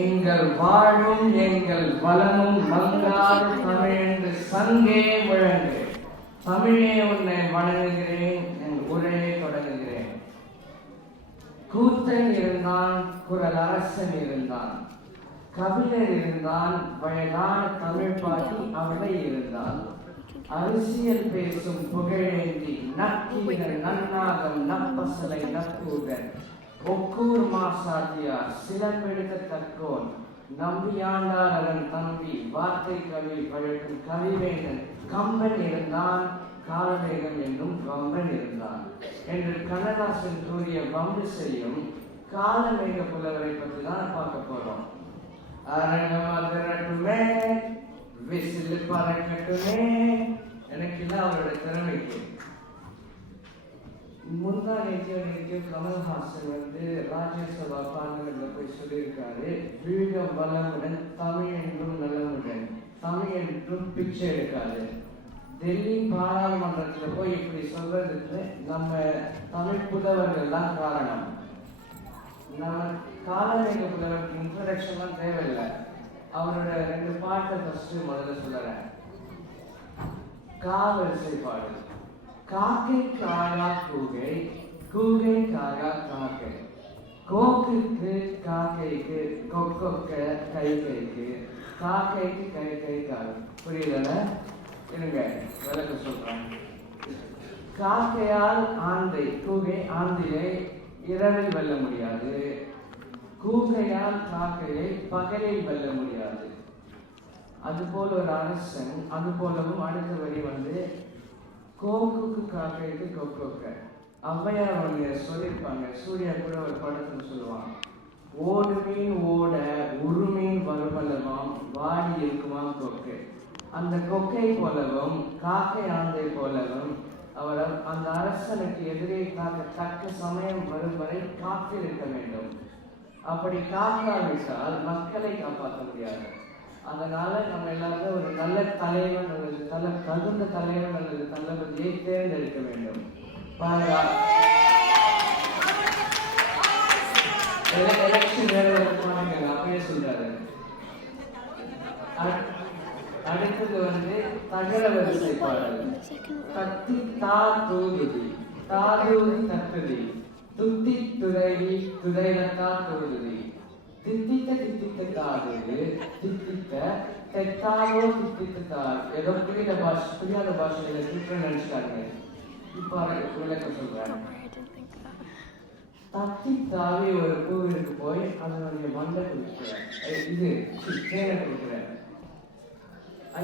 எங்கள் வாழும் எங்கள் வளமும் மங்காத தமிழ் சங்கே முழங்கு. தமிழே உன்னை வணங்குகிறேன், என் உரையை தொடங்குகிறேன். கூத்தன் இருந்தான், குரல் அரசன் இருந்தான், கவிஞர் இருந்தான், வயதான தமிழ் பாட்டி அவை இருந்தான். அரசியல் பேசும் புகழேந்தி நக்கீரன் நன்னாகம் நப்பசலை நக்கூகன் ஒக்கூர் மாசாத்தியார் சிலம்பெடுக்க தற்கோன் நம்பியாண்டார் அதன் தம்பி வார்த்தை கவி வழக்கும் கவிவேந்தன் கம்பன் இருந்தான், காலவேகம் என்னும் கம்பன் இருந்தான் என்று கண்ணதாசன் கூறிய வம்சையும் காலமேக புலவரை பற்றி தான் பார்க்க போறோம். அரங்கமதுரட்டுமே விசிலு பறக்கட்டுமே எனக்குலாம் அவரோட திறமைக்கு. முந்தா நேற்று கமல்ஹாசன் ராஜ்யசபா பார்லிமெண்ட்ல போய் சொல்லியிருக்காரு, வீழ வளமுடன் தமிழ் என்றும் நலமுடன், தமிழ் என்றும் பிச்சை எடுக்காது. டெல்லி பாராளுமன்றத்தில் போய் இப்படி சொல்றதுக்கு நம்ம தமிழ் புலவர்கள் தான் காரணம். நம்ம காலமேக புலவருக்கு இன்ட்ரடக்ஷன்லாம் தேவையில்லை. அவரோட 2 பாட்டை ஃபர்ஸ்ட் முதல்ல சொல்லுறேன். காவரிசை பாடல். காக்கை காயா கூகை, கூகை காயா காக்கை, கோக்குக்கு காக்கைக்கு கொக்கொக்க கை கைக்கு, காக்கைக்கு கை கை கால். புரியல? இருங்க விளக்க சொல்றேன். காக்கையால் ஆந்தை, கூகை ஆந்திலே இரவில் வெல்ல முடியாது, கூகையால் காக்கையை பகலில் வெல்ல முடியாது. அதுபோல் ஒரு அரசன், அது போலவும் அடுத்த வரி கோக்குக்கு காக்கைக்கு கொக்கொக்க. ஔவையார் அவங்க சொல்லியிருப்பாங்க, சூர்யா கூட ஒரு படத்துல சொல்லுவாங்க, ஓடு மீன் ஓட உருமீன் வருமலமாம் வாடி இருக்குமாம் கொக்கை. அந்த கொக்கை போலவும் காக்கை ஆந்தை போலவும் அவர் அந்த அரசனுக்கு எதிரே காக்க தக்க சமயம் வரும் வரை காத்திருக்க வேண்டும். அப்படி காக்காவிட்டால் மக்களை காப்பாற்ற முடியாது. அதனால நம்ம எல்லாரும் ஒரு நல்ல தலைவன் அல்லது தகுந்த தலைவன் அல்லது தளபதியை தேர்ந்தெடுக்க வேண்டும். அப்படியே சொல்றாரு. அடுத்தது தகர வரிசை பாடல். தத்தி தா தூதுதி, தாதூதி தத்துதி, துத்தி துறைவி துறைவத்தா தூதுதி, தித்தித்த தித்தித்த தாது, தித்தித்த தெத்தாதோ தித்தித்த தார். ஏதோ புரியாத பாஷையில திட்டம் நினைச்சிட்டாங்க. இப்ப விளக்க சொல்றாங்க. தத்தி தாவி ஒரு கோவிலுக்கு போய் அதனுடைய மண்டை குடிக்கிறார், இது தேனை குடிக்கிறார்.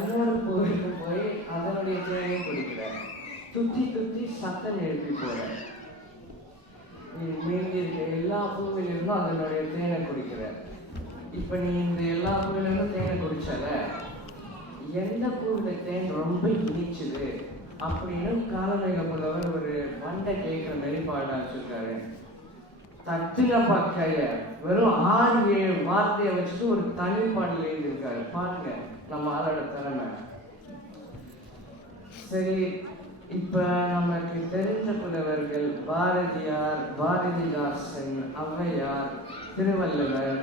இன்னொரு கோவிலுக்கு போய் அதனுடைய தேனை குடிக்கிறார். துத்தி துத்தி சத்தம் எழுப்பி போறார். மீதி இருக்க எல்லா பூவிலிருந்தும் அதனுடைய தேனை குடிக்கிற. இப்ப நீ இந்த எல்லா பூவிலிருந்தும் தேனை குடிச்சல, எந்த பூவில தேன் ரொம்ப இனிச்சுது அப்படின்னு காலமேக புலவர் ஒரு மண்டை கேட்கிற மாதிரி பாடாச்சிருக்காரு. தத்துன பக்கைய வெறும் 6-7 வார்த்தையை வச்சுட்டு ஒரு தனி பாடல் எழுதியிருக்காரு. பாருங்க நம்ம ஆளோட திறமை. சரி, இப்ப நமக்கு தெரிந்த புலவர்கள் பாரதியார், பாரதிதாசன், ஔவையார், திருவள்ளுவர்,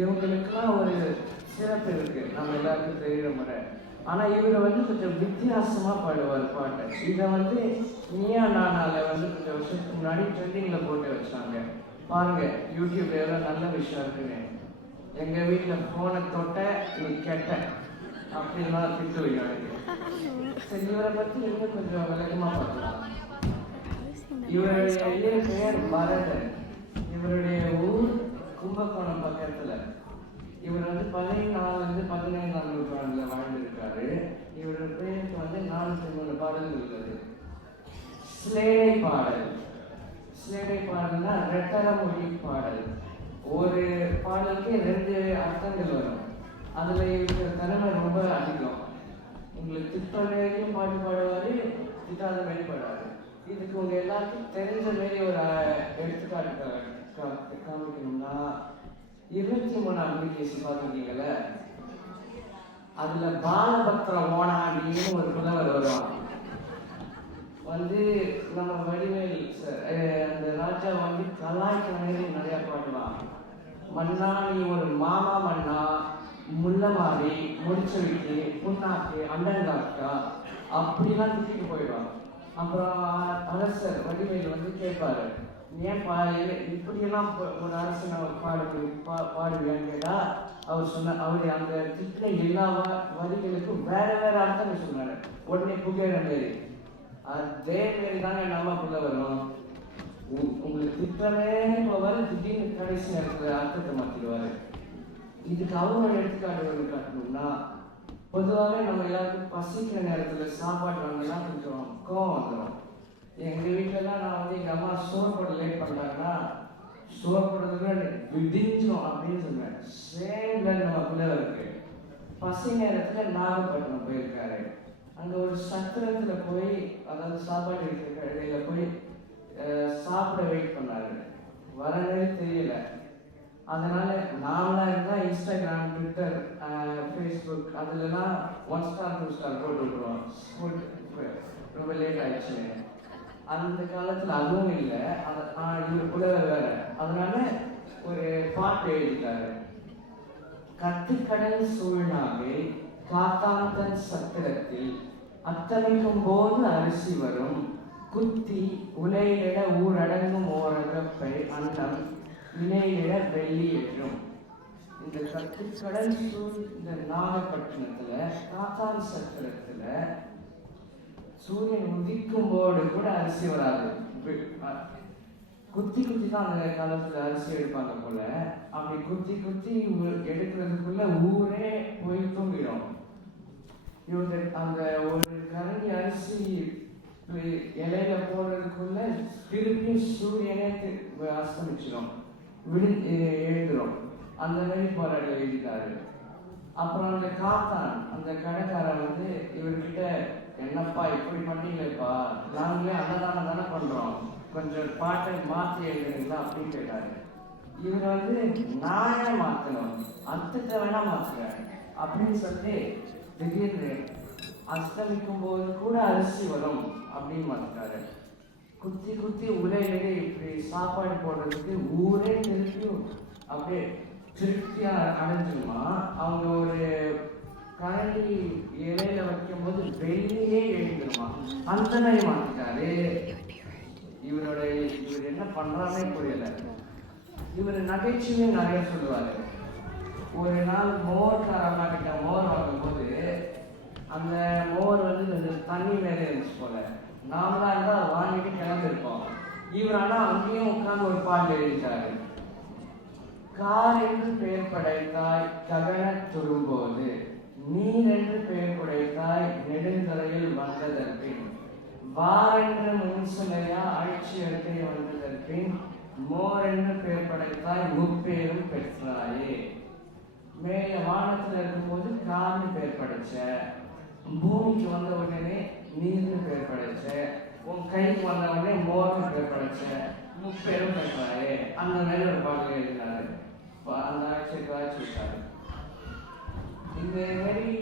இவங்களுக்கெல்லாம் ஒரு சிறப்பு இருக்கு, நம்ம எல்லாருக்கும் தெரிகிற முறை. ஆனா இவரை கொஞ்சம் வித்தியாசமா பாடுவார் பாட்டை. இதை நீயா நானால கொஞ்சம் வருஷத்துக்கு முன்னாடி ட்ரெண்டிங்ல போட்டு வச்சாங்க. பாருங்க யூடியூப்ல எவ்வளவு நல்ல விஷயம் இருக்குன்னு. எங்க வீட்டுல போனை தொட்ட நீ கெட்ட அப்படின்லாம் திட்டு வைக்கிறாங்க. சரி, இவரை பத்தி இன்னும் கொஞ்சம் விளக்கமா பார்க்கலாம். இவருடைய பெயர் பரதன். இவருடைய ஊர் கும்பகோணம் பக்கத்துல. இவர் 14வது 15ஆம் நூற்றாண்டுல வாழ்ந்திருக்காரு. இவருடைய பெயருக்கு 403 பாடல்கள் உள்ளது. ஸ்லேடை பாடல். ஸ்லேடை பாடல்னா ரெட்டர மொழி பாடல். ஒரு பாடலுக்கு 2 அர்த்தங்கள் வரும். அதுல இருக்கிற திறமை ரொம்ப அதிகம். உங்களுக்கு திட்ட வரைக்கும் பாட்டு பாடுவாரு, திட்டாத மாதிரி பாடுவாரு. இதுக்கு உங்க எல்லாருக்கும் தெரிஞ்ச மாதிரி ஒரு எடுத்துக்காட்டு காமிக்கணும்னா 23ஆம் புலிகேசி பார்த்துருக்கீங்கல்ல, அதுல பாலபத்திர ஓனாண்டின்னு ஒரு புலவர் வருவான். நம்ம வடிவேல் அந்த ராஜா கலாய்க்க மாதிரி நிறைய பாடுவான். மன்னா நீ ஒரு மாமா முக்காரி, முடிச்சு வைக்கி, புண்ணாக்கு, அண்டங்காக்கா அப்படிலாம் திட்டிட்டு போயிடுவான். அப்புறம் அரசர் வடிவேல் வந்து கேட்பாரு, ஏன் இப்படியெல்லாம் ஒரு அரசனை பாடுவேன்னு கேட்டா அவர் அவரு அந்த திட்ட எல்லா வரிகளுக்கும் வேற வேற அர்த்தம் சொன்னாரு. உடனே புகையிற மாரி அதே மாரி தாங்க நமக்குள்ள வரும். உங்களுக்கு திட்டமே போவாரு, திடீர்னு கடைசி நேரத்துல அர்த்தத்தை மாத்திடுவாரு. இதுக்கு அவங்க எடுத்துக்காட்டு காட்டணும்னா, பொதுவாகவே நம்ம எல்லாருக்கும் பசிக்கிற நேரத்துல சாப்பாடு வாங்கினா கொஞ்சம் கோவம் வந்துடும். எங்க வீட்டுலலாம் நான் வந்து எங்க அம்மா சோறு போட லேட் பண்றாங்கன்னா சோறு போடுறதுக்கு விடிஞ்சிடும் அப்படின்னு சொன்னேன். சேம்ல நமக்குள்ள இருக்கு. பசி நேரத்துல நாகப்பட்டினம் போயிருக்காரு. அங்க ஒரு சத்திரத்துல போய், அதாவது சாப்பாடு இருக்கிற இடையில போய் சாப்பிட வெயிட் பண்ணாரு. வரவே தெரியல. அதனால நாமளா இருந்தா இன்ஸ்டாகிராம், ட்விட்டர், ஃபேஸ்புக் அதுலலாம் 1 ஸ்டார் 2 ஸ்டார் போட்டு விட்டுருவோம். ரொம்ப லேட் ஆயிடுச்சு. அந்த காலத்துல அதுவும் இல்லை. இவர் புலவர் வேற. அதனால ஒரு பாட்டு எழுதிட்டாரு. கத்துக்கடல் சூழ்நாகை காத்தாந்தன் சத்திரத்தில் அத்தமைக்கும் போது அரிசி வரும், குத்தி உலையிட ஊரடங்கும் ஓரகப்பை அன்னம் இணையிட வெள்ளி ஏற்றும். இந்த கத்துக்கடல் சூழ் இந்த நாகப்பட்டினத்துல காத்தான் சத்திரத்துல சூரியன் உதிக்கும் போது கூட அரிசி வராது. குத்தி குத்தி தான் அந்த காலத்துல அரிசி எடுப்பாங்க போல. அப்படி குத்தி குத்தி எடுக்கிறதுக்குள்ள ஊரே போய் தூங்கிடும். இவங்க அந்த ஒரு கரண்டி அரிசி இலையில போடுறதுக்குள்ள திருப்பி சூரியனே அஸ்தமிச்சிடும், எழுதுறோம். அந்த மாதிரி போராட எழுதிட்டாரு. அப்புறம் அந்த காத்தான் அந்த கடைக்காரன் வந்து இவர்கிட்ட, என்னப்பா இப்படி பண்ணீங்களேப்பா, நாங்களே அன்னதானம் தானே பண்றோம், கொஞ்சம் பாட்டை மாற்றி எழுதுறீங்களா அப்படின்னு கேட்டாரு. இவர் வந்து நானே மாற்றணும், அர்த்தத்தை வேணா மாற்றுறேன் அப்படின்னு சொல்லி திடீர்னு அஸ்தமிக்கும் போது கூட அரிசி வரும் அப்படின்னு மாற்றிட்டாரு. குத்தி குத்தி உலையிலே இப்படி சாப்பாடு போடுறதுக்கு ஊரே திருப்பியும் அப்படியே திருப்தியா அடைஞ்சிருமா. அவங்க ஒரு கரண்டி இலையில வைக்கும் போது வெளியே எழுந்துருமா. அந்த மாதிரி மாத்திட்டாரு. இவர் என்ன பண்றாருன்னே புரியல. இவர் நகைச்சுவையும் நிறைய சொல்லுவாரு. ஒரு நாள் மோர்காரம்மா கிட்ட மோர் வாங்கும் போது அந்த மோர் வந்து தண்ணி மேல இருந்துச்சு போல. நாமளா இருந்தா வாங்கிட்டு கிளம்பிருப்போம். இவர் ஆனா அங்கேயும் உட்கார்ந்து ஒரு பாட்டு எழுதிட்டாரு. கார் என்று பெயர் படைத்தாய் ககன துரும்போது, நீர் என்று பெயர் படைத்தாய் நெடுந்தரையில் வந்ததற்பின், வாரென்று முன்சுமையா ஆட்சி எடுக்கை வந்ததற்பின், மோர் என்று பெயர் படைத்தாய் முப்பேரும் பெற்றாயே. மேல வானத்துல இருக்கும்போது கார்னு பெயர் படைச்ச, பூமிக்கு வந்த உடனே நீர்னு பெயர் படைச்ச, உன் கைக்கு வந்த உடனே மோர்னு பெயர் படைச்ச, முப்பேரும் பெற்றாயே. அந்த மாதிரி ஒரு பாடல் எழுதினாரு. அந்த ஆட்சியை ஆட்சி விட்டாரு. இந்த மாதிரி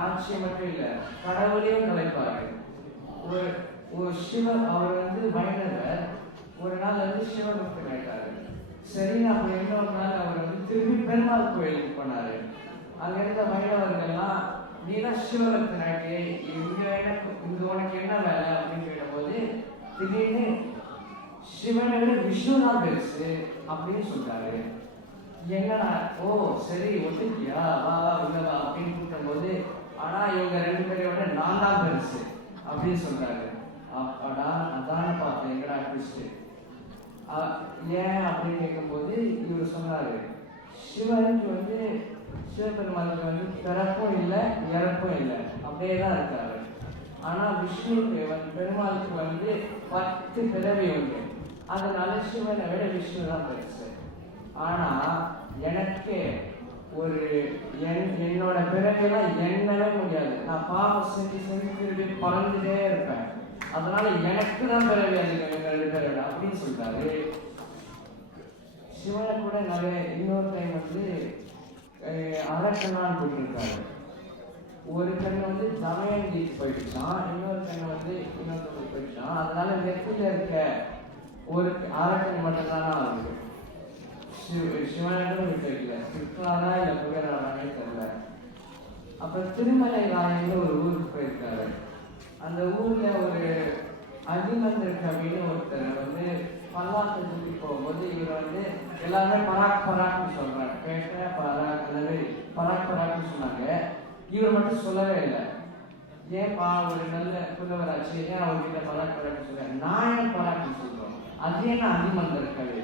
ஆட்சியை மட்டும் இல்ல, கடவுளையும் கலைப்பாரு. ஒரு சிவன், அவர் வந்து வைணவர். ஒரு நாள் வந்து சிவபக்தர் ஆயிட்டாரு. சரி, நம்ம இன்னொரு நாள் அவர் வந்து திரும்பி பெருமாள் கோயிலுக்கு போனாரு. அங்க இருந்த வைணவர்கள்லாம், நீதான் சிவபக்தன் ஆயிட்டே, இங்க உனக்கு என்ன வேலை அப்படின்னு கேட்டபோது திடீர்னு சிவனை விட விஷ்ணு தான் பெருசு அப்படின்னு சொல்றாரு. என்னடா, ஓ சரி ஒத்துக்கியா, வா உள்ளவா அப்படின்னு கூட்டும் போது, ஆனா இவங்க 2 பேரையோட நான் தான் பெருசு அப்படின்னு சொல்றாரு. அப்பாடா, அதான் பார்த்தேன் எங்கடா ட்விஸ்ட். ஏன் அப்படின்னு கேட்கும்போது இவர் சொன்னாரு, சிவனுக்கு வந்து சிவபெருமானுக்கு வந்து பிறப்பும் இல்லை இறப்பும் இல்லை, அப்படியே தான் இருக்காரு. ஆனா விஷ்ணுக்கு பெருமாளுக்கு வந்து 10 பிறவி உண்டு. அதனால சிவனை விட விஷ்ணு தான் பெருசு. ஆனா எனக்கு ஒரு என்னோட பிறகுலாம் எண்ணவே முடியாது. நான் பாவம் செஞ்சு செஞ்சு திரும்பி பறந்துட்டே இருப்பேன். அதனால எனக்கு தான் பிறவி அதிகம் 2 பேரோட அப்படின்னு சொல்றாரு. சிவனை கூட நிறைய இன்னொரு டைம் வந்து அரக்கனான்னு கூப்பிட்டுருக்காரு. ஒரு கண்ணு வந்து தமயந்திக்கு போயிடுச்சான், இன்னொரு கண்ணு வந்து இன்னொருத்தவங்க போயிடுச்சான். அதனால நெத்தில இருக்க ஒரு அரக்கன் மட்டும்தானா ஆகுது. சிவனும் விட்டு வைக்கல, கிருஷ்ணாரா இல்ல புகழாரானே தெரியல. அப்புறம் திருமலை ராயன்னு ஒரு ஊருக்கு போயிருக்காரு. அந்த ஊர்ல ஒரு அடிமந்தர் கவின்னு ஒருத்தர் வந்து பல்லாக்கு தூக்கி போகும்போது இவர் வந்து எல்லாருமே பராக் பராக்னு சொல்றாரு. கேட்ட பராக் அந்த மாதிரி பராக் பராக்னு சொன்னாங்க. இவர் மட்டும் சொல்லவே இல்லை. ஏன்பா ஒரு நல்ல புலவராச்சு, ஏன் அவர்கிட்ட பராக் பராக்னு சொல்றாரு? நான் ஏன் பராக்னு சொல்றோம்? அது என்ன அடிமந்தர் கவி?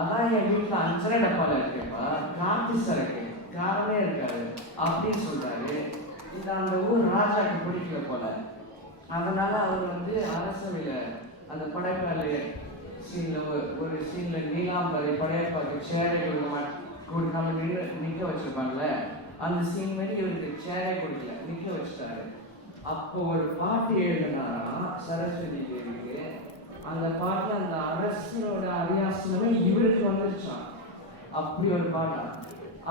அதான் என் வீட்டுல 5 டப்பால இருக்கேப்பா, காத்து சரக்கு காரமே இருக்காது அப்படின்னு சொல்றாரு. இந்த அந்த ஊர் ராஜாக்கு பிடிக்கல போல. அதனால அவர் வந்து அரசவையில அந்த படைப்பாளி சீன்ல ஒரு சீன்ல நீலாம்பரை படையப்பாக்கு சேரை கொடுக்காம நிக்க வச்சிருப்பாங்கல்ல, அந்த சீன் மாதிரி இவருக்கு சேரை கொடுக்கல, நிக்க வச்சுட்டாரு. அப்போ ஒரு பாட்டு எழுதினாராம் சரஸ்வதி தேவிக்கு. அந்த பாட்டு அந்த அரசனோட அரியாசனமே இவருக்கு வந்துருச்சான். அப்படி ஒரு பாட்டா.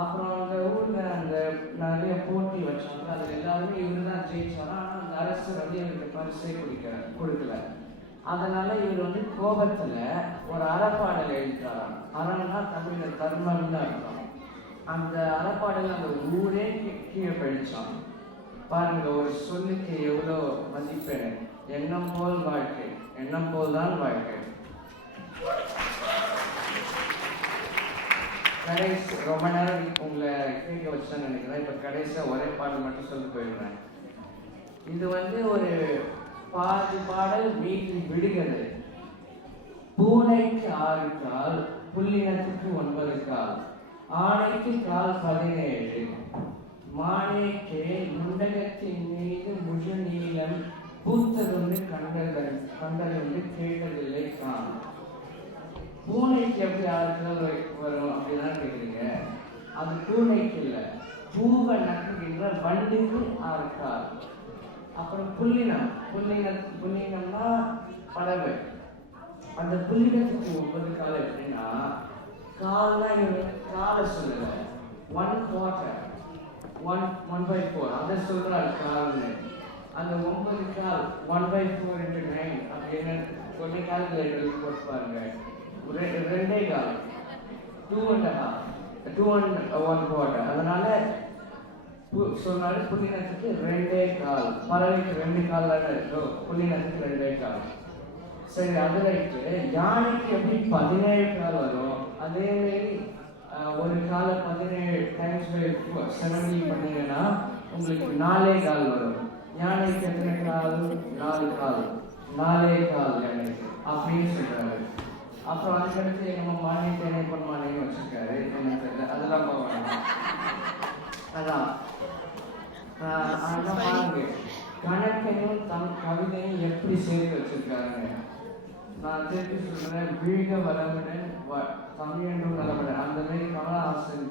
அப்புறம் அந்த ஊர்ல அந்த நிறைய போட்டி வச்சாங்க. அதுல எல்லாருமே இவரு தான் ஜெயிச்சாரா. ஆனா அந்த அரசர் வந்து இவருக்கு பரிசை கொடுக்கல. அதனால இவர் வந்து கோபத்துல ஒரு அறப்பாடல் எழுதிட்டாராம். அறன்னா தமிழ்ல தர்மம் தான் இருக்கும். அந்த அறப்பாடல் அந்த ஊரே கீழே பழிச்சான். பாருங்க, ஒரு சொல்லுக்கு எவ்வளோ மதிப்பேன். எண்ணம் போல் வாழ்க்கை, எண்ணம் போல் தான் வாழ்க்கை. கடைசி ரொம்ப நேரம் உங்களை கேட்க வச்சுதான் நினைக்கிறேன். இப்போ கடைசியாக ஒரே பாடல் மட்டும் சொல்லி போயிடுறேன். இது வந்து ஒரு பாதி பாடல் வீட்டில் விடுகிறது. பூனைக்கு 6 கால், புல்லினத்துக்கு 9 கால், ஆணைக்கு கால் 17, மானேக்கே முண்டகத்தின் மீது முழு நீளம், பூத்ததொன்று கண்டதொன்று கேட்டதில்லை காண். பூனைக்கு எப்படி 6 கால் வரும் அப்படின்னா கேட்குறீங்க. அது பூனைக்கு இல்லை, பூவை நக்குகின்ற வண்டுக்கு 6 கால். அப்புறம் புல்லினம்னா பறவை. அந்த புல்லினத்துக்கு 9 கால் எப்படின்னா, கால்லாம் காலை சொல்லலை, 1/4 1/4 அதை சொல்றாரு கால்னு. அந்த 9 கால் 1/4 × 9 அப்படின்னு சொல்லி கால்குலேட்டர் போட்டு பாருங்க. 2 கால் 2.5 அதனால சொன்னாரு புல்லினத்துக்கு 2 கால். பறவைக்கு 2 கால் தானே இருக்கும், புல்லினத்துக்கு 2 கால். சரி, அது ரைட்டு. யானைக்கு எப்படி 17 கால் வரும்? அதே மாதிரி ஒரு காலை 17 × 70 பண்ணீங்கன்னா உங்களுக்கு 4 கால் வரும். யானைக்கு எத்தனை கால்? 4 கால். 4 கால் யானைக்கு அப்படின்னு சொல்றாரு. அப்புறம் அதுக்கடுத்து நம்ம மானியத்தை பொன்மானையும் வச்சிருக்காரு. என்ன தெரியல, அதெல்லாம் போவாங்க. அதான் பாருங்க, கணக்கையும் கவிதையும் எப்படி சேர்த்து வச்சிருக்காங்க. நான் திருப்பி சொல்றேன், வீழ்க வளமுடன் தமிழென்றும் நலமுடன். அந்த மாதிரி கமலஹாசன்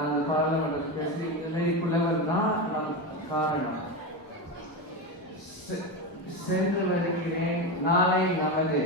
அந்த பார்லமெண்ட் பேசி இந்த மாதிரி புலவர் தான் நம் காரணம். சென்று வருகிறேன், நாளை நமது.